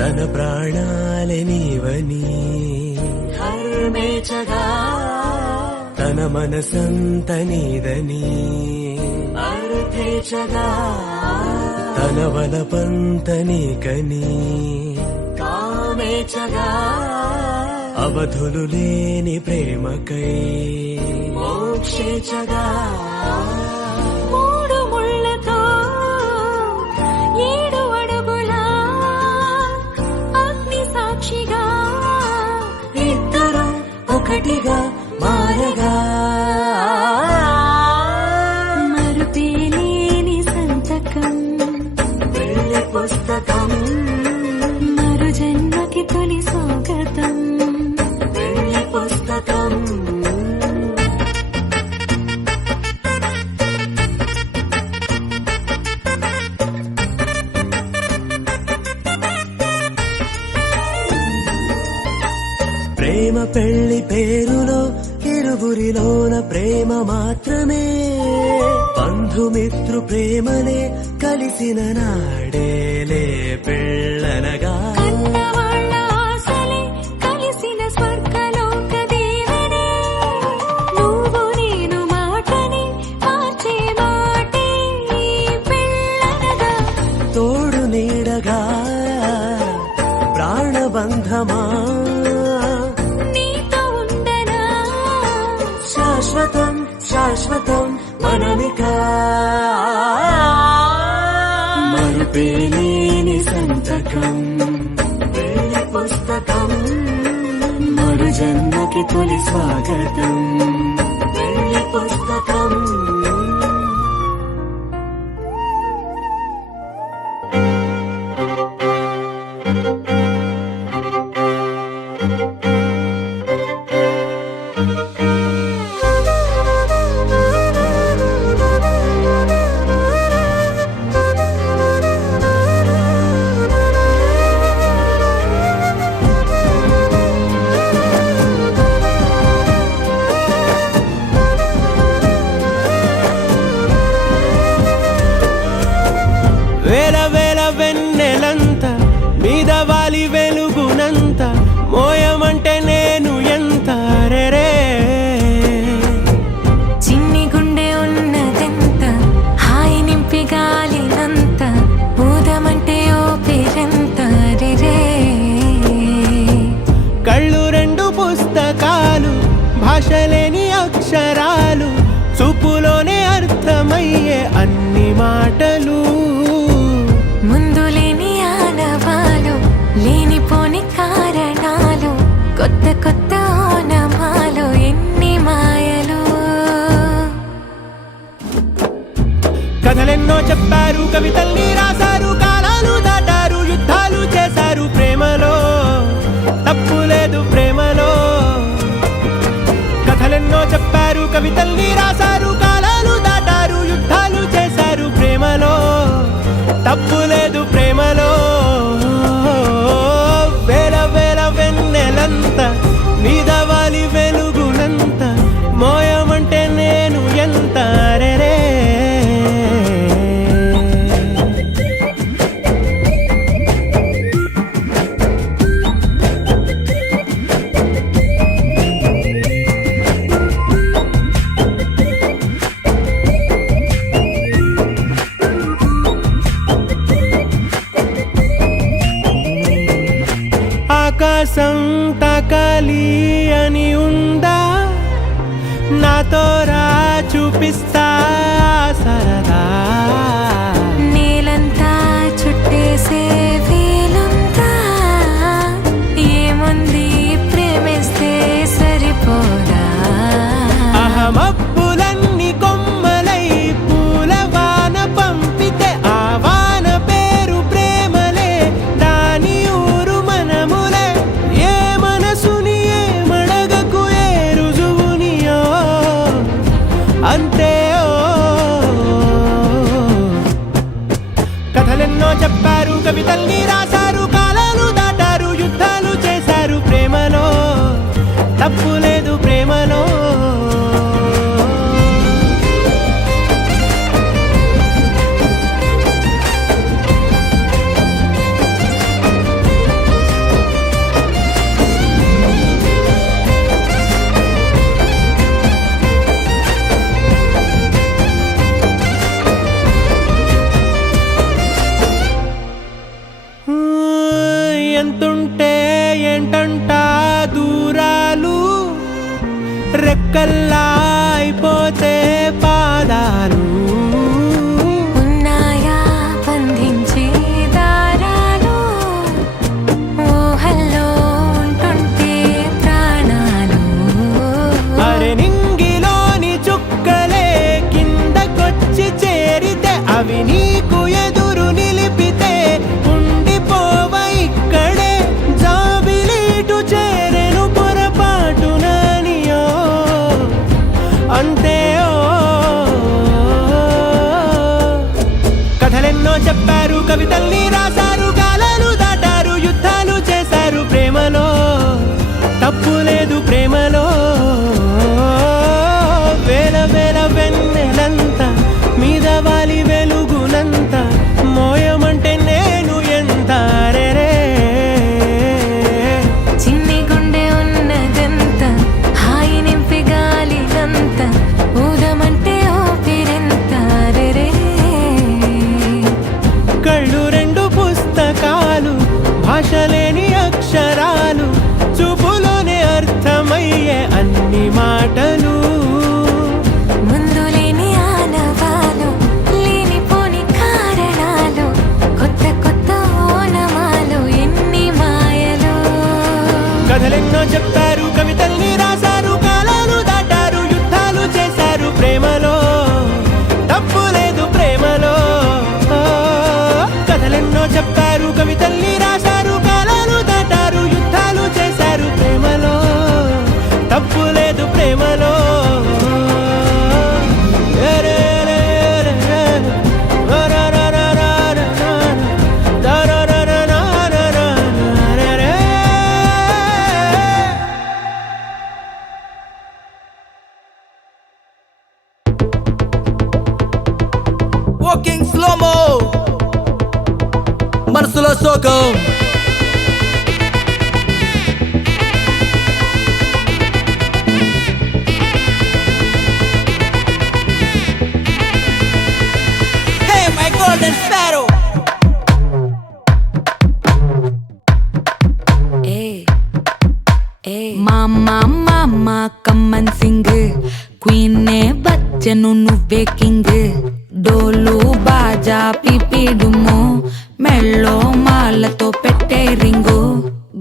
తన ప్రాణాలే నీవని హర్మేచగా తన మనసంత నీదని అర్థేచగా తన వలపంత నీకని కామేచగా అవధులు లేని ప్రేమకై మోక్షేచగా మూడు ముళ్ళతో 7 అడుగుల అగ్ని సాక్షిగా ఇద్దరు ఒకటిగా మారగా మరుపేలేని సంతకం వెళ్ళి పుస్తకం మరు జన్మకి తొలి స్వాగతం వెళ్ళి పుస్తకం ప్రేమ పెళ్లి పేరులో ఇరువురిలోన ప్రేమ మాత్రమే బంధుమిత్రు ప్రేమలే కలిసిన నాడేలే పెళ్ళనగా కన్నవాళ్ళ ఆశలే కలిసిన స్వర్గలోక దీవెనే నువ్వు నేను మాటని మార్చే మాటే పెళ్ళనగా తోడు నీడగా ప్రాణబంధమా నీతో ఉండనా శాశ్వతం శాశ్వతం మనమికా మరుపేలేని సంతకం వెళ్ళి పుస్తకం మరు జన్మకి తొలి స్వాగతం వెళ్ళి పుస్తకం వేల వేల వెన్నెలంత మీద వాలి వెలుగునంత మోయమంటే నేను ఎంత రే చిన్ని గుండె ఉన్నదెంత హాయి నింపి గాలినంత ఊదమంటే ఓ పేరెంత రే కళ్ళు 2 పుస్తకాలు భాషలేని అక్షరాలు చూపులోనే అర్థమయ్యే అన్ని మాటలు ముందు లేని ఆనవాలు లేనిపోని కారణాలు కొత్త కొత్త ఓనమాలు ఎన్ని మాయలు కథలెన్నో చెప్పారు కవితల్ని రాశారు కాలాలు దాటారు యుద్ధాలు చేశారు ప్రేమలో తప్పు లేదు ప్రేమలో కథలెన్నో చెప్పారు కవితల్ని రాశారు కాలాలు దాటారు యుద్ధాలు చేశారు ప్రేమలో తప్పు లేదు ప్రేమలో వేల వేల వెన్నెలంత మీద వాలి వెలుగునంత మోయమంటే నేను ఎంత రే ఆకాశం తాకాలి అని ఉందా నాతో రా చూపిస్తా సరదా నేలంతా చుట్టేసే వీలుందా ఏముంది ప్రేమిస్తే సరిపోదా అహమబ్బులన్నీ కొమ్మలై పూల వాన పంపితే ఆ వాన పేరు ప్రేమలే దాని ఊరు మనములే ఏ మనసుని ఏ మడగకు ఏ రుజువునియో అంతే ఓ ముక్కల్లా అయిపోతే పాదాలు ఉన్నాయా బంధించే దారాలు ఊహల్లో ఉంటుంటే ప్రాణాలు అరే నింగిలోని చుక్కలే కిందకొచ్చి చేరితే అవి నీకు ఎదురు నిలిపితే ఉండిపోవ ఇక్కడే జాబిలీటు చేరెను పొరపాటుననియో అంతే కథలెన్నో చెప్పారు కవితల్ని రాశారు కాలాలు దాటారు యుద్ధాలు చేశారు ప్రేమలో తప్పు లేదు ప్రేమలో వేల వేల వెన్నెలంతా మీద వాలి వెలుగునంత మోయమంటే నేను ఎంత రే చిన్ని గుండె ఉన్నదంత హాయి నింపి గాలినంత ఊదమంటే ఊపిరెంత రే కళ్ళు రెండు పుస్తకాలు భాష లేని అక్షరాలు చూపులోనే అర్థమయ్యే అన్ని మాటలు ముందు లేని ఆనవాలు లేనిపోని కారణాలు కొత్త కొత్త ఓనమాలు ఎన్ని మాయలు కథలెన్నో చెప్తారు కవితల్ని రాశారు కాలాలు దాటారు యుద్ధాలు చేశారు ప్రేమలో తప్పు లేదు ప్రేమలో కథలెన్నో చెప్తారు కవితల్ని రాశారు కాలాలు దాటారు యుద్ధాలు చేశారు ప్రేమలో తప్పు లేదు ప్రేమలో వాకింగ్ స్లోమో మనసులో సోకం Hey my golden sparrow మామా కమ్మన్ సింగ్ క్వీనే బచ్చను నువ్వే కింగ్ డోలు బాజా పిపిడుము మెళ్ళో మాలతో పెట్టే రింగు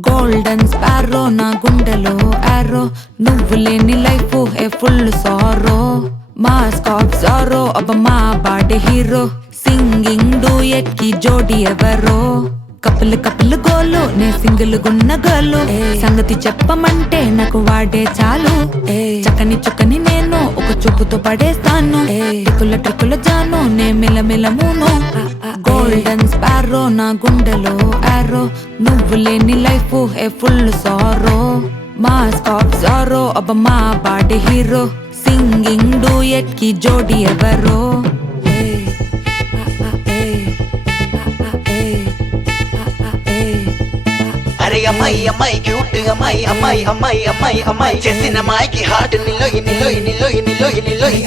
గోల్డెన్ స్పారో నా గుండెలో ఆరో నువ్వు లేని life A full sorrow mask of sorrow అబ్బ మా బాడీ హీరో సింగింగ్ డూయట్ కి జోడి ఎవరో కపుల్ కపుల్ గోలు నే సింగిల్ గున్న గోలు సంగతి చెప్పమంటే నాకు వాడే చాలు చక్కని చుక్కని నేను ఒక చూపుతో పడేస్తాను ట్రికుల ట్రికుల జాను నే మిలమిల మూను గోల్డెన్ స్పారో నా గుండెలో ఆరో నువ్వు లేని life A full sorrow mask of sorrow అబ్బ మా బాడీ హీరో సింగింగ్ డూయట్ కి జోడి ఎవరో అరే అమ్మాయి అమ్మాయి క్యూట్ అమ్మాయి చేసిన అమ్మాయికి హార్ట్ నిలోయి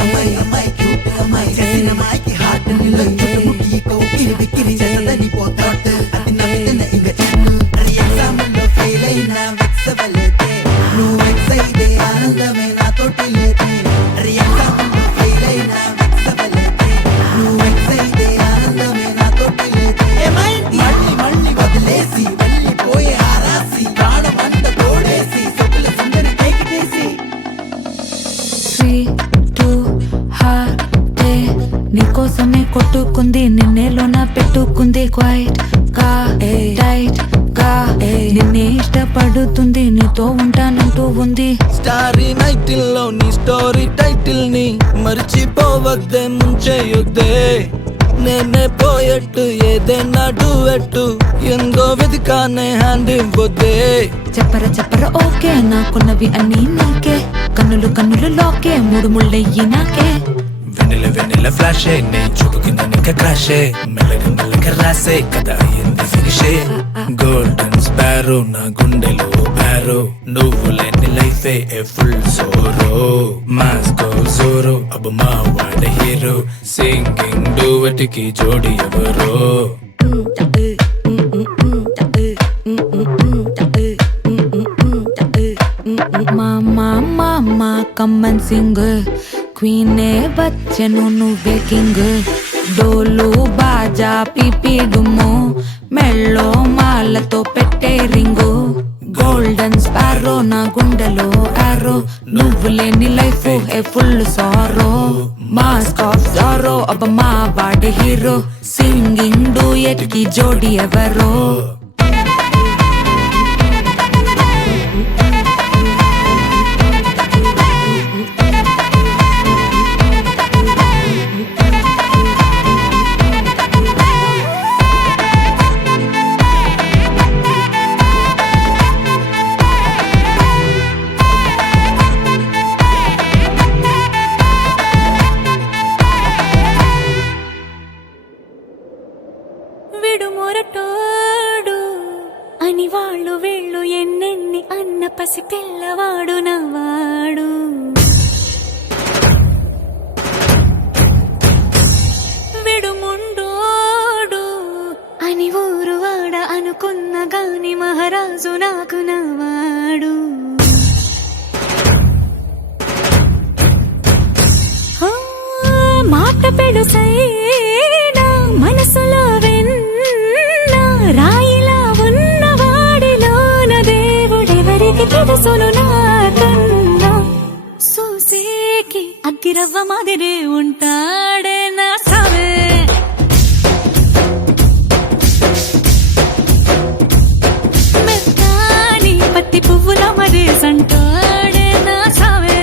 అమ్మాయి అమ్మాయి క్యూట్ అమ్మాయి చేసిన అమ్మాయికి హార్ట్ నిలోయి చుట్టుముట్టి కోకిలి బిక్కిరి చేసదని పోతాట్ అది నవ్విన ఇంక చెన్ను అరే ఎగ్జామ్లో ఫెయిల్ అయినా వెక్సవలేదే నువ్వు వెక్స్ అయితే ఆనందమే నాతోటి లేదే అరే ఎగ్జామ్లో ఫెయిల్ అయినా వెక్సవలేదే నువ్వు వెక్స్ అయితే ఆనందమే నాతోటి లేదే ఏమైంది మళ్ళీ వదిలేసి వెళ్ళిపోయే ఆరాసి ప్రాణమంత తోడేసి సొక్కుల సుందరి కేకిటేసి 3, 2 హార్ట్ నీకోసమే కొట్టుకుంది నిన్నేలోన పెట్టుకుంది క్వైట్ గా టైట్ గా నిన్నే ఇష్టపడుతుంది నీతో ఉంటానంటూ ఉంది స్టారీ నైటిల్ లో నీ స్టోరీ టైటిల్ ని మర్చిపోవద్దే ముంచేయొద్దే నేనే పోయట్టు ఏదైనా డూయట్టు ఎందో వెదికానే హ్యాండ్ ఇవ్వొద్దే చెప్పర ఓకే నాకున్నవి అన్నీ నీకే కన్నులు కన్నులు లోకే మూడు ముళ్ళయ్యి నాకే వెన్నెల ఫ్లాషే నే చూపు కింద నిక్క క్రాషే మెల్లగా రాసే కథ అయ్యింది ఫినిషే గోల్డెన్ స్పారో నా గుండెలో ఆరో నువ్వు లేని లైఫే ఏ ఫుల్ సోరో మాస్కో జోరో అబ్బ మా వాడ హీరో సింగింగ్ డూవెట్ కి జోడి ఎవరో కమ్మన్ సింగ్ క్వీనే బచ్చను నువ్వే కింగ్ డోలు బాజా పిపిడుము మెళ్ళో మాలతో పెట్టే రింగు గోల్డెన్ స్పారో నా గుండెలో ఆరో నువ్వు లేని life A full sorrow mask of sorrow అబ్బ మా వాడి హీరో సింగింగ్ డూయట్ కి జోడి ఎవరో విడుమొరటోడు అని వాళ్ళు వీళ్ళు ఎన్నెన్ని అన్న పసి పిల్లవాడు నవ్వాడు విడుముండోడు అని ఊరు వాడ అనుకున్న గాని మహారాజు నాకు నవ్వాడు మాట పెడుసైనా మనసులో రాయిలా ఉన్నవాడిలోన దేవుడెవరికి తెలుసును నాకన్నా సూసేకి అగ్గిరవ్వ మాదిరే ఉంటాడే నా సావే మెత్తాని పత్తి పువ్వుల మరి సంటాడే నా సావే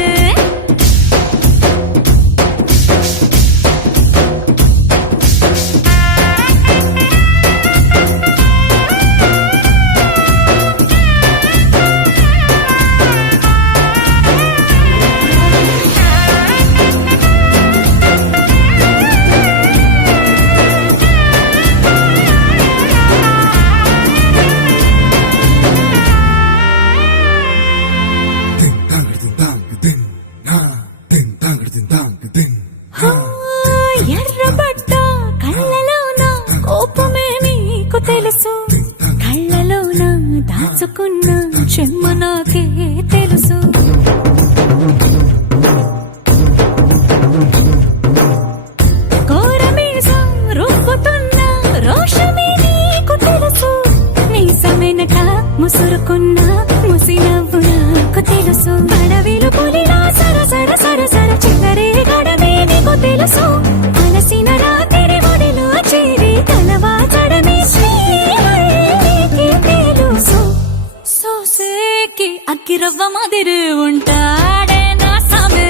ఎర్రబడ్డ కళ్ళలోన కోపమే నీకు తెలుసు కళ్ళలోన దాచుకున్న చెమ్మ నాకే తెలుసు కోరమీసం రుబ్బుతున్న రోషమే నీకు తెలుసు మీసమెనక ముసురుకున్న ముసినవ్వు నాకు తెలుసు అడవిలు పులిలా సరసర సరసర చిల్లరే గడమే నీకు తెలుసు అలసిన రాత్రి ఒడిలో చేరి కలవాచడమే శ్రీకి తెలుసు సోసేకి అగ్గిరవ్వ మాదిరి ఉంటాడే నా సామే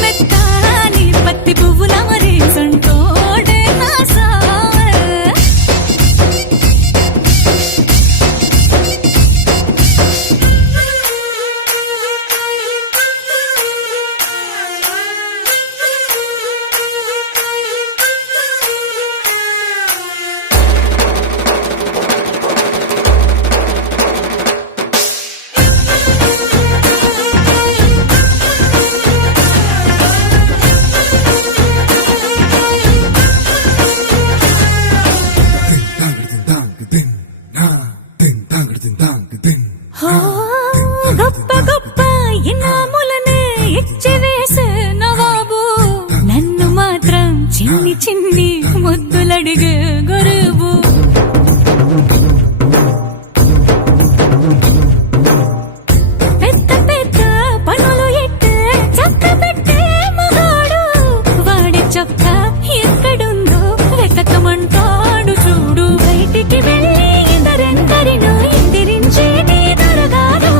మెత్తాని పత్తి పువ్వుల మరి సంటోడే నా సామే గొప్ప గొప్ప ఇనాములనే ఇచ్చి వేసే నవాబు నన్ను మాత్రం చిన్ని చిన్ని ముద్దులడిగే గురువు పెద్ద పెద్ద పనులు ఎట్టే చక్క పెట్టే మగాడు వాడి చొక్క ఎక్కడుందో వెతకమంటాడు చూడు బయటికి వెళ్ళి ఇద్దరెందరినో ఎదిరించేటి దొరగారు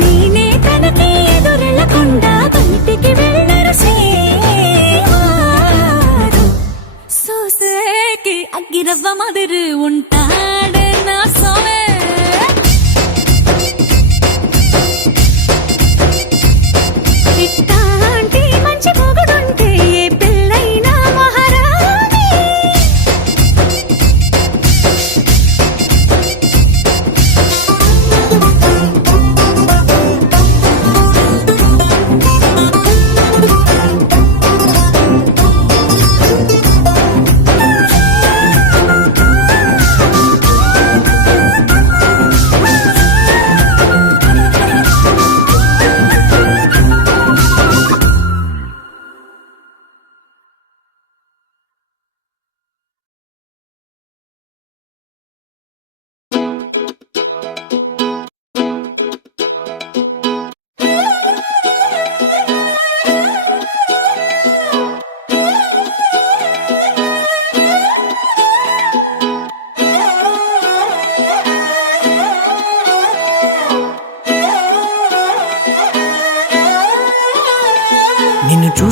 నేనే తనకి ఎదురెళ్ళకుండా బయటికి వెళ్ళరు శ్రీవారు సోసేకి అగ్గిరవ్వ మాదిరి ఉంటాడే నా సోమే ఇట్టాంటి మంచి మొగుడుంటే ఏ పిల్లైనా మహారాణి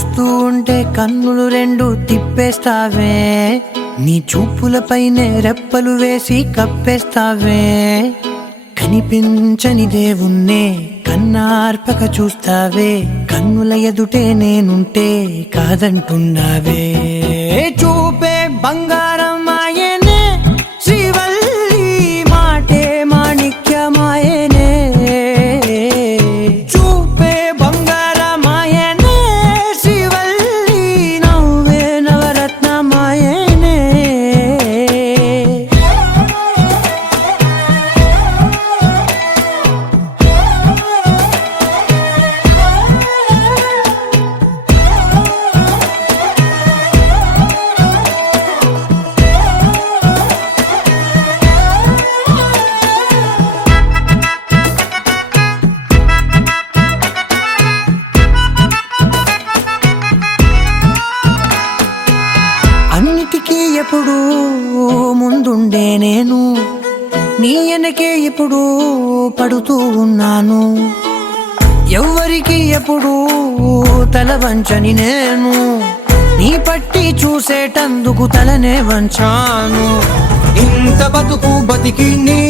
చూస్తూ ఉంటే కన్నులు రెండు తిప్పేస్తావే, నీ చూపులపైనే రెప్పలు వేసి కప్పేస్తావే. కనిపించని దేవుణ్ణే కన్నార్పక చూస్తావే, కన్నుల ఎదుటే నేనుంటే కాదంటున్నావే. చూపే బంగారం ఆయనే శ్రీవల్లి, మాటే మాణిక్యమాయనే. చూపే బంగారం ఆయనే శ్రీవల్లి, నవ్వే నవరత్నమాయనే. అన్నిటికీ ఎప్పుడు ముందుండే నేను, నీ వెనకే ఎప్పుడు పడుతూ ఉన్నాను. ఎవ్వరికి ఎప్పుడు తల వంచని నేను, నీ పట్టి చూసేటందుకు తలనే వంచాను. ఇంత బతుకు బతికి నీ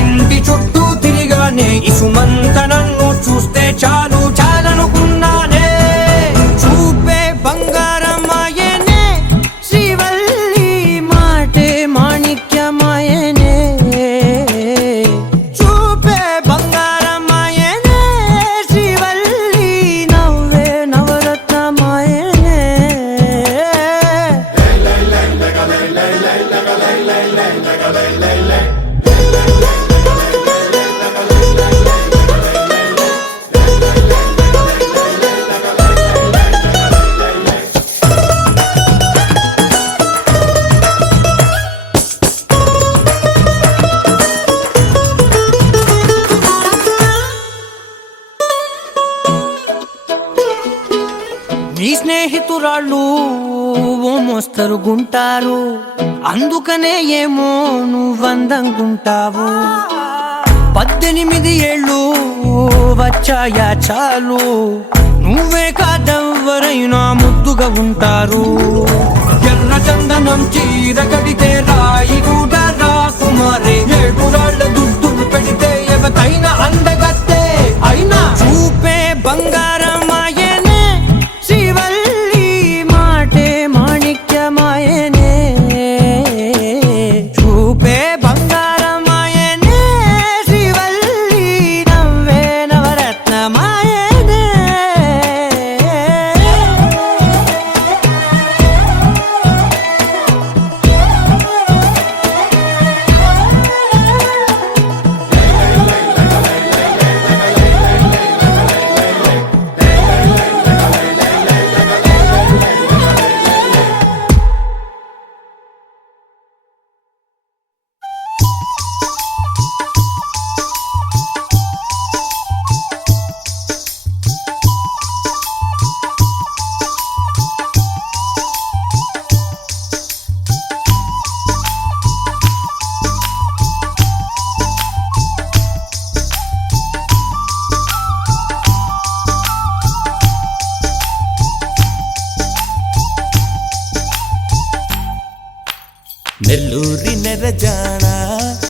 ఇంటి చుట్టూ తిరిగానే, ఇసుమంత నన్ను చూస్తే చాలు చాలనుకున్నానే. చూపే బంగారం ఆయనే శ్రీవల్లి, మాటే మాణిక్యమాయనే. చూపే బంగారం ఆయనే శ్రీవల్లి, నవ్వే నవరత్నమాయనే. నీ స్నేహితురాళ్ళు ఓ మోస్తరుగుంటారు, అందుకనే ఏమో నువ్వందంగుంటావు. 18 ఏళ్ళు వచ్చాయా చాలు, నువ్వే కాదెవ్వరైనా ముద్దుగా ఉంటారు. ఎర్ర చందనం చీర కడితే రాయి కూడా రాకుమారే, 7 రాళ్ళ దుద్దులు పెడితే ఎవతైనా అందగా